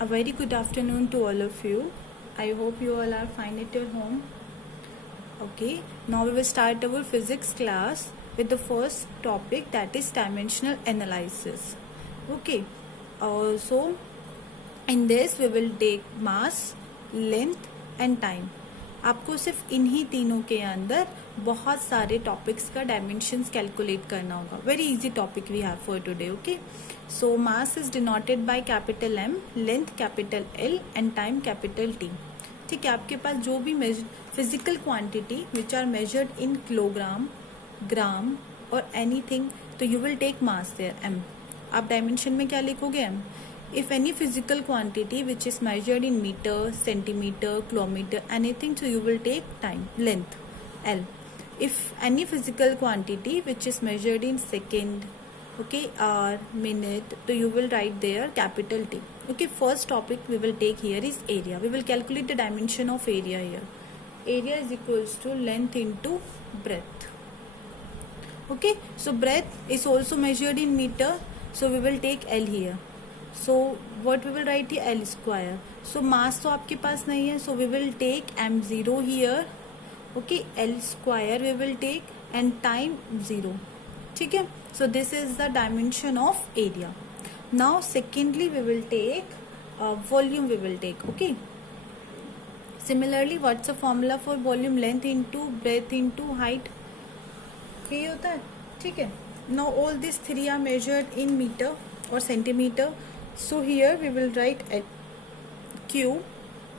A very good afternoon to all of you. I hope you all are fine at your home. Okay, now we will start our physics class with the first topic, that is dimensional analysis. Okay, so in this we will take mass, length and time. आपको सिर्फ इन्हीं तीनों के अंदर बहुत सारे topics का dimensions calculate करना होगा. Very easy topic we have for today. Okay, so mass is denoted by capital M, length capital L and time capital T. ठीक है, आपके पास जो भी physical quantity which are measured in kilogram, gram और anything, तो you will take mass there M. आप dimension में क्या लिखोगे? M. If any physical quantity which is measured in meter, centimeter, kilometer, anything, so you will take time, length, L. If any physical quantity which is measured in second, okay, hour, minute, so you will write there capital T. Okay, first topic we will take here is area. We will calculate the dimension of area here. Area is equals to length into breadth. Okay, so breadth is also measured in meter, so we will take L here. So what we will write here? L square. So mass तो आपके पास नहीं है, so we will take m0 here. Okay, L square we will take and time 0. ठीक है, so this is the dimension of area. Now secondly we will take volume we will take. Okay, similarly what's the formula for volume? Length into breadth into height. यही होता है. ठीक है, now all these three are measured in meter or centimeter. So here we will write Q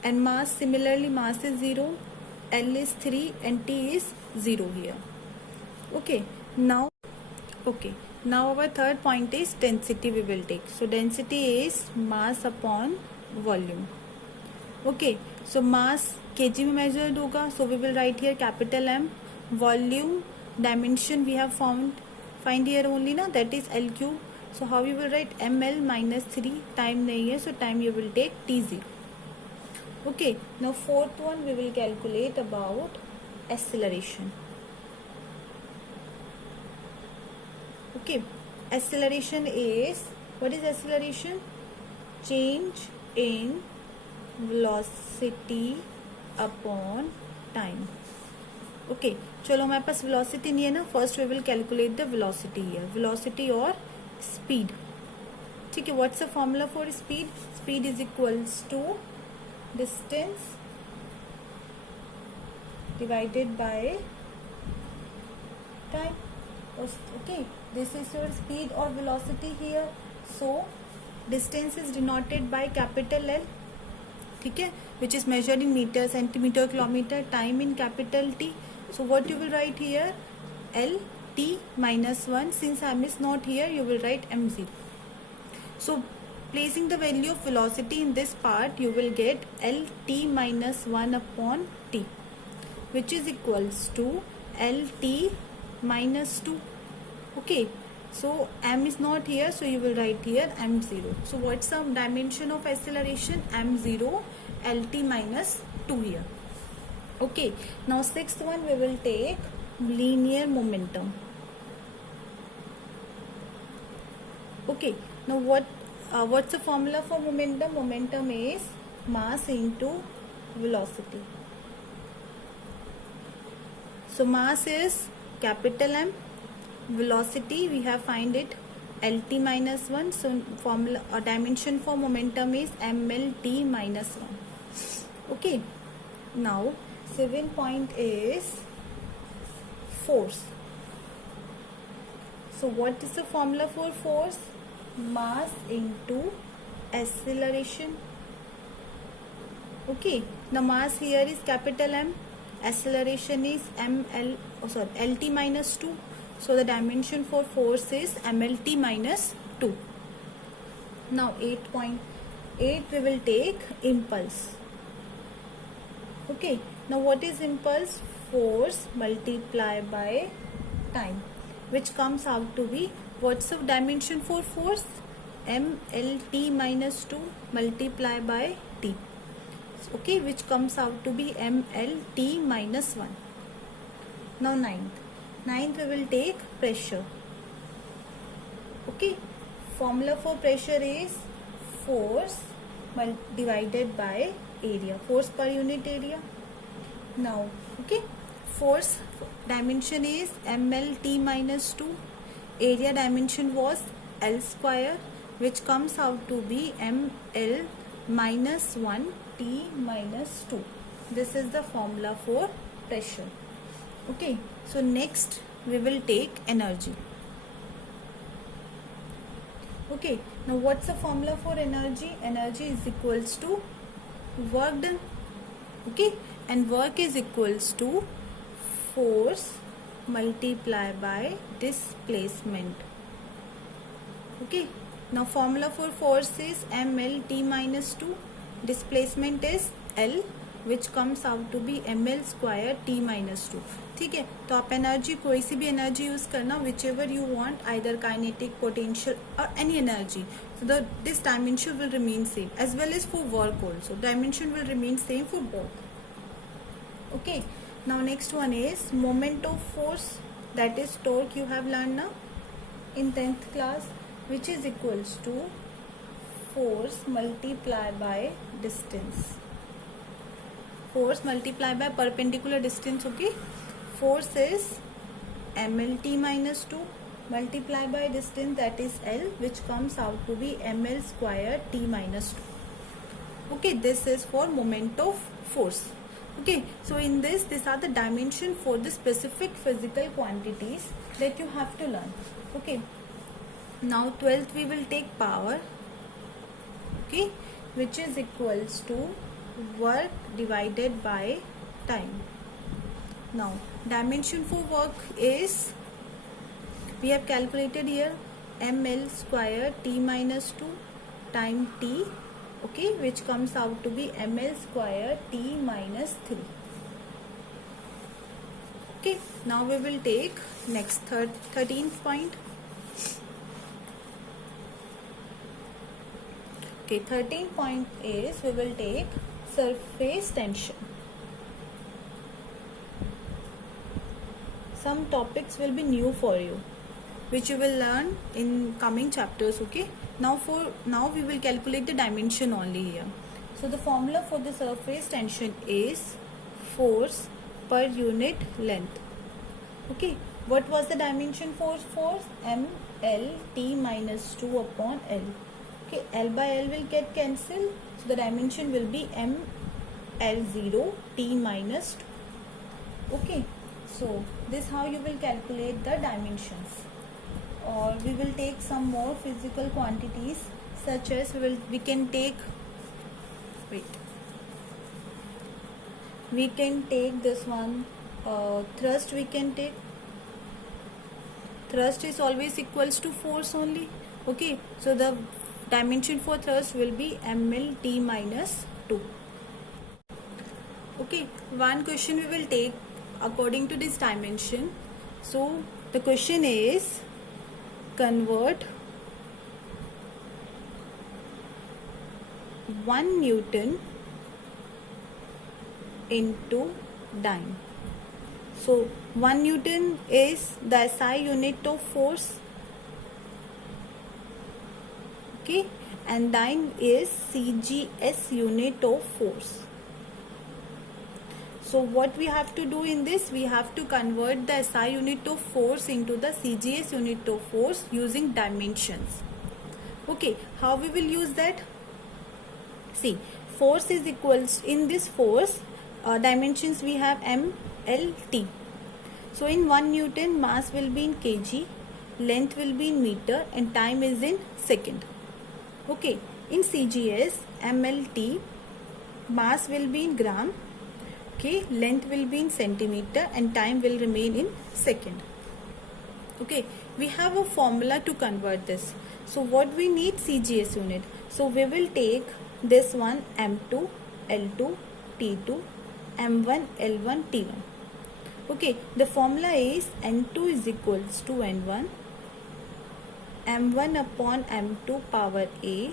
and mass, similarly mass is 0, L is 3 and T is 0 here. Okay, now our third point is density we will take. So density is mass upon volume. Okay, so mass kg में measured होगा, so we will write here capital M. Volume dimension we have find here only ना, that is L cube. So how you will write ml minus 3, time नहीं है, so time you will take t0. Okay, now fourth one we will calculate about acceleration. Okay, acceleration is, what is acceleration? Change in velocity upon time. Okay, चलो हमारे पास velocity नहीं है ना, first we will calculate the velocity here. Velocity और speed. ठीक है, what's the formula for speed? Speed is equals to distance divided by time. Okay, this is your speed or velocity here. So distance is denoted by capital L. ठीक है, which is measured in meter, centimeter, kilometer. Time in capital T. So what you will write here? L t minus 1. Since m is not here, you will write m0. So placing the value of velocity in this part, you will get lt minus 1 upon t, which is equals to lt minus 2. Okay, so m is not here, so you will write here m0. So what's the dimension of acceleration? m0, lt minus 2 here. Okay, now sixth one we will take linear momentum. Okay, now what's the formula for momentum? Momentum is mass into velocity. So mass is capital M, velocity we have find it lt minus 1. So formula or dimension for momentum is mlt minus 1. Okay, now 7th point is force. So what is the formula for force? Mass into acceleration. Okay, the mass here is capital M, acceleration is lt minus 2. So the dimension for force is mlt minus 2. Now 8.8 we will take impulse. Okay, now what is impulse? Force multiplied by time, which comes out to be, what's the dimension for force? mlt minus 2 multiplied by t. Okay, which comes out to be mlt minus 1. Now ninth we will take pressure. Okay, formula for pressure is force divided by area, force per unit area. Now, okay, force dimension is mlt minus 2. Area dimension was L square, which comes out to be ml minus 1 T minus 2. This is the formula for pressure. Okay, so next we will take energy. Okay, now what's the formula for energy? Energy is equals to work done. Okay, and work is equals to force multiplied by displacement. Okay, now formula for force is ml t minus 2. Displacement is L, which comes out to be ml square t minus 2. ठीक है, तो आप energy कोई सी भी energy use करना, whichever you want, either kinetic, potential और any energy. So this dimension will remain same as well as for work also. Dimension will remain same for both. Okay. Now next one is moment of force, that is torque. You have learned now in 10th class, which is equals to force multiplied by distance. Force multiplied by perpendicular distance. Okay. Force is mlt minus 2 multiplied by distance, that is L, which comes out to be ml square t minus 2. Okay, this is for moment of force. Okay, so in this, these are the dimension for the specific physical quantities that you have to learn. Okay, now 12th we will take power. Okay, which is equals to work divided by time. Now dimension for work is, we have calculated here, ml square t minus 2 time t, okay, which comes out to be ml square t minus 3. Okay, now we will take next 13th point. Okay, 13th point is, we will take surface tension. Some topics will be new for you, which you will learn in coming chapters. Okay, now we will calculate the dimension only here. So the formula for the surface tension is force per unit length. Okay, what was the dimension for force? ml t minus 2 upon L. Okay, L by L will get cancelled, so the dimension will be ml0 t minus 2. Okay, so this how you will calculate the dimensions. Or we will take some more physical quantities, such as we can take this one, thrust. We can take thrust is always equals to force only. Okay, so the dimension for thrust will be ml t minus 2. Okay, one question we will take according to this dimension. So the question is, convert 1 Newton into dyne. So 1 Newton is the SI unit of force. Okay, and dyne is CGS unit of force. So what we have to do in this, we have to convert the SI unit of force into the CGS unit of force using dimensions. Okay, how we will use that? See, force is equals, in this force dimensions we have m, L, T. So in 1 Newton, mass will be in kg, length will be in meter, and time is in second. Okay, in CGS, mlt, mass will be in gram, okay, length will be in centimeter, and time will remain in second. Okay, we have a formula to convert this. So what we need? CGS unit. So we will take this one, m2, L2, T2, m1, L1, T1. Okay, the formula is n2 is equals to n1, m1 upon m2 power a,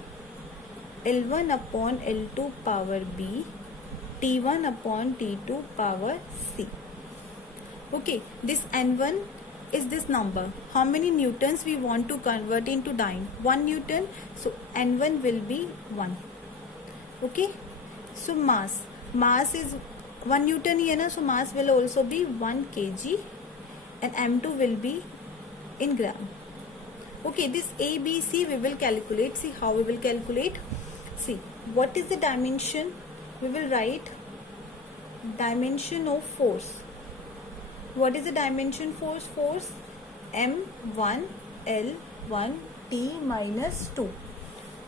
L1 upon L2 power b, T1 upon T2 power c. Okay, this n1 is this number. How many newtons we want to convert into dyne? 1 Newton. So n1 will be 1. Okay, so mass is 1 Newton here na, so mass will also be 1 kg and m2 will be in gram. Okay, this A, B, C we will calculate. See how we will calculate. See, what is the dimension? We will write dimension of force. What is the dimension force? Force M1 L1 T minus 2.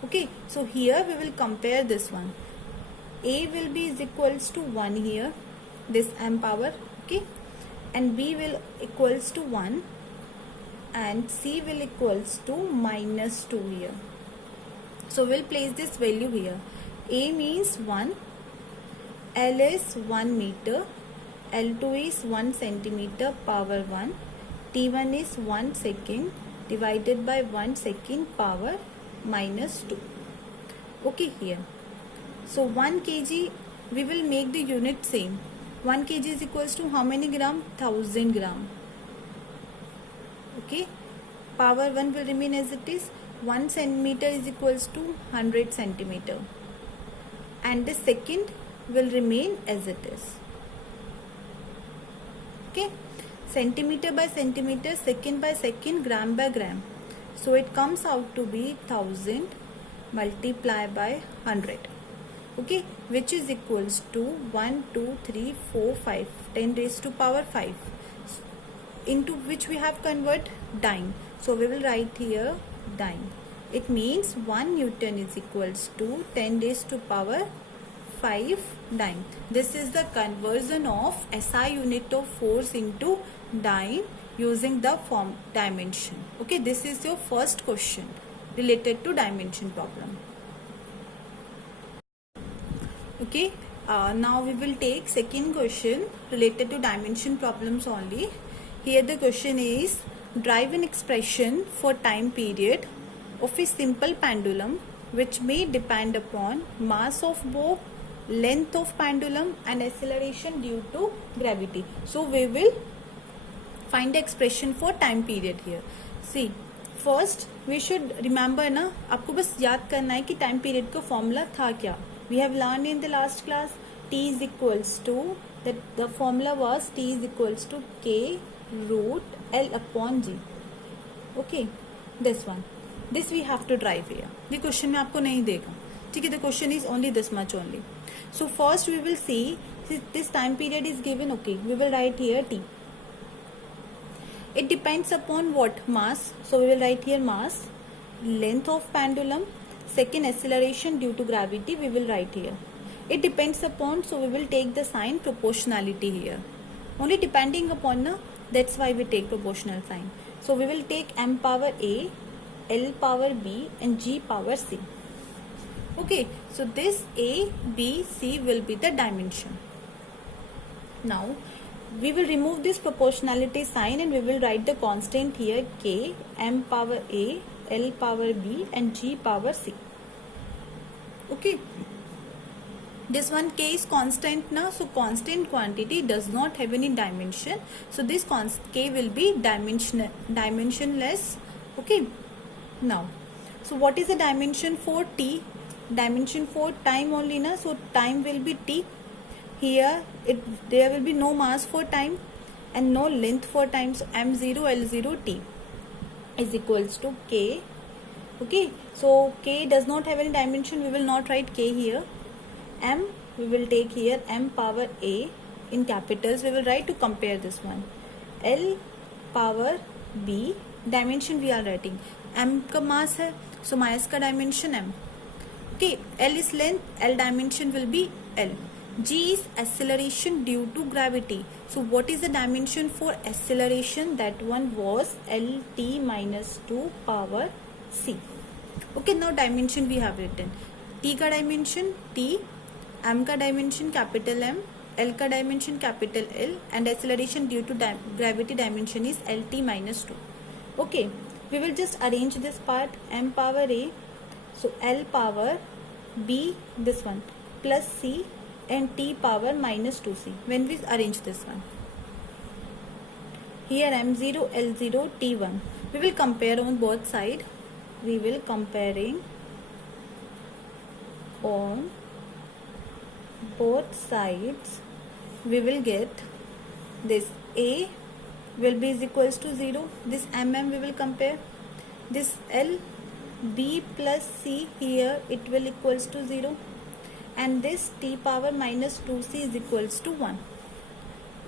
Okay, so here we will compare this one. A will be is equals to 1 here, this m power, okay, and B will equals to 1 and C will equals to minus 2 here. So we'll place this value here. A means 1, L is 1 meter, L2 is 1 centimeter power 1, T1 is 1 second divided by 1 second power minus 2. Okay, here. So 1 kg, we will make the unit same. 1 kg is equals to how many gram? 1000 gram. Okay, power 1 will remain as it is. 1 centimeter is equals to 100 centimeter. And the second will remain as it is. Okay, centimeter by centimeter, second by second, gram by gram. So it comes out to be 1000 multiplied by 100. Okay, which is equals to 1, 2, 3, 4, 5, 10 raised to power 5, into which we have convert dyne. So we will write here dyne. It means 1 Newton is equals to 10 raised to power 5 dyne. This is the conversion of SI unit of force into dyne using the form dimension. Okay, this is your first question related to dimension problem. Okay, now we will take second question related to dimension problems only. Here the question is, drive an expression for time period of a simple pendulum which may depend upon mass of bow, length of pendulum and acceleration due to gravity. So we will find the expression for time period here. See, first we should remember ना, आपको बस याद करना है कि time period का formula था क्या. We have learned in the last class T is equals to, that the formula was T is equals to K root L upon G. Okay, this one. This we have to drive here. The question में आपको नहीं देगा. ठीक है, the question is only this much only. So first we will see this time period is given. Okay, we will write here T. It depends upon what? Mass. So we will write here mass, length of pendulum, second acceleration due to gravity we will write here. It depends upon, so we will take the sign proportionality here. Only depending upon, na, that's why we take proportional sign. So we will take m power A, L power B and G power C. Okay, so this A, B, C will be the dimension. Now we will remove this proportionality sign and we will write the constant here K, m power A, L power B and G power C. Okay, this one K is constant now, so constant quantity does not have any dimension, so this K will be dimensionless. Okay, now so what is the dimension for T? Dimension for time only na, so time will be T. Here there will be no mass for time and no length for time, so m0 L0 T is equals to K. Okay, so K does not have any dimension, we will not write K here. M we will take here m power A in capitals, we will write to compare this one. L power B, dimension we are writing, m का mass है, so mass का dimension m. Okay, L is length, L dimension will be L. G is acceleration due to gravity. So what is the dimension for acceleration? That one was LT minus 2 power C. Okay, now dimension we have written. T का dimension T, M का dimension capital M, L का dimension capital L and acceleration due to gravity dimension is LT minus 2. Okay, we will just arrange this part. M power A, so L power B, this one, plus C and T power minus 2C. When we arrange this one, here M0, L0, T1, we will compare on both sides. We will comparing on both sides, we will get this A will be is equals to 0. This mm we will compare. This L, B plus C here, it will equals to 0. And this t power minus 2c is equals to 1.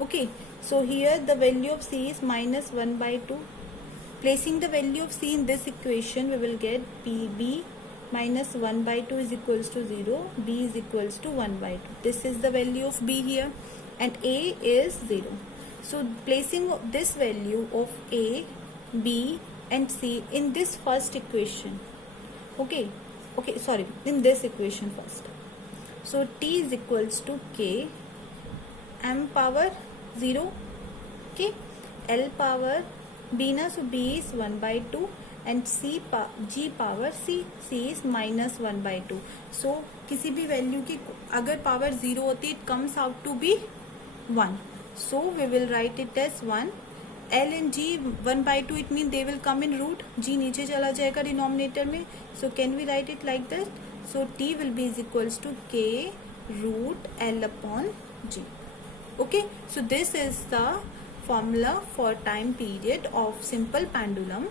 Okay, so here the value of c is minus 1 by 2. Placing the value of c in this equation, we will get pb minus 1 by 2 is equals to 0, b is equals to 1 by 2. This is the value of b here, and a is 0. So placing this value of a, b and c in this first equation, in this equation first. So t is equals to k, m power 0, okay, L power b na, so b is 1 by 2 and g power c is minus 1 by 2. So किसी भी value की अगर power 0 होती it comes out to be 1. So we will write it as 1. L and G 1 by 2, it means they will come in root. G नीचे चला जाएगा denominator में. So can we write it like that? So T will be is equals to K root L upon G. Okay, so this is the formula for time period of simple pendulum.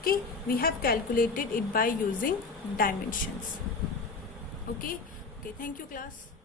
Okay, we have calculated it by using dimensions. Okay, thank you class.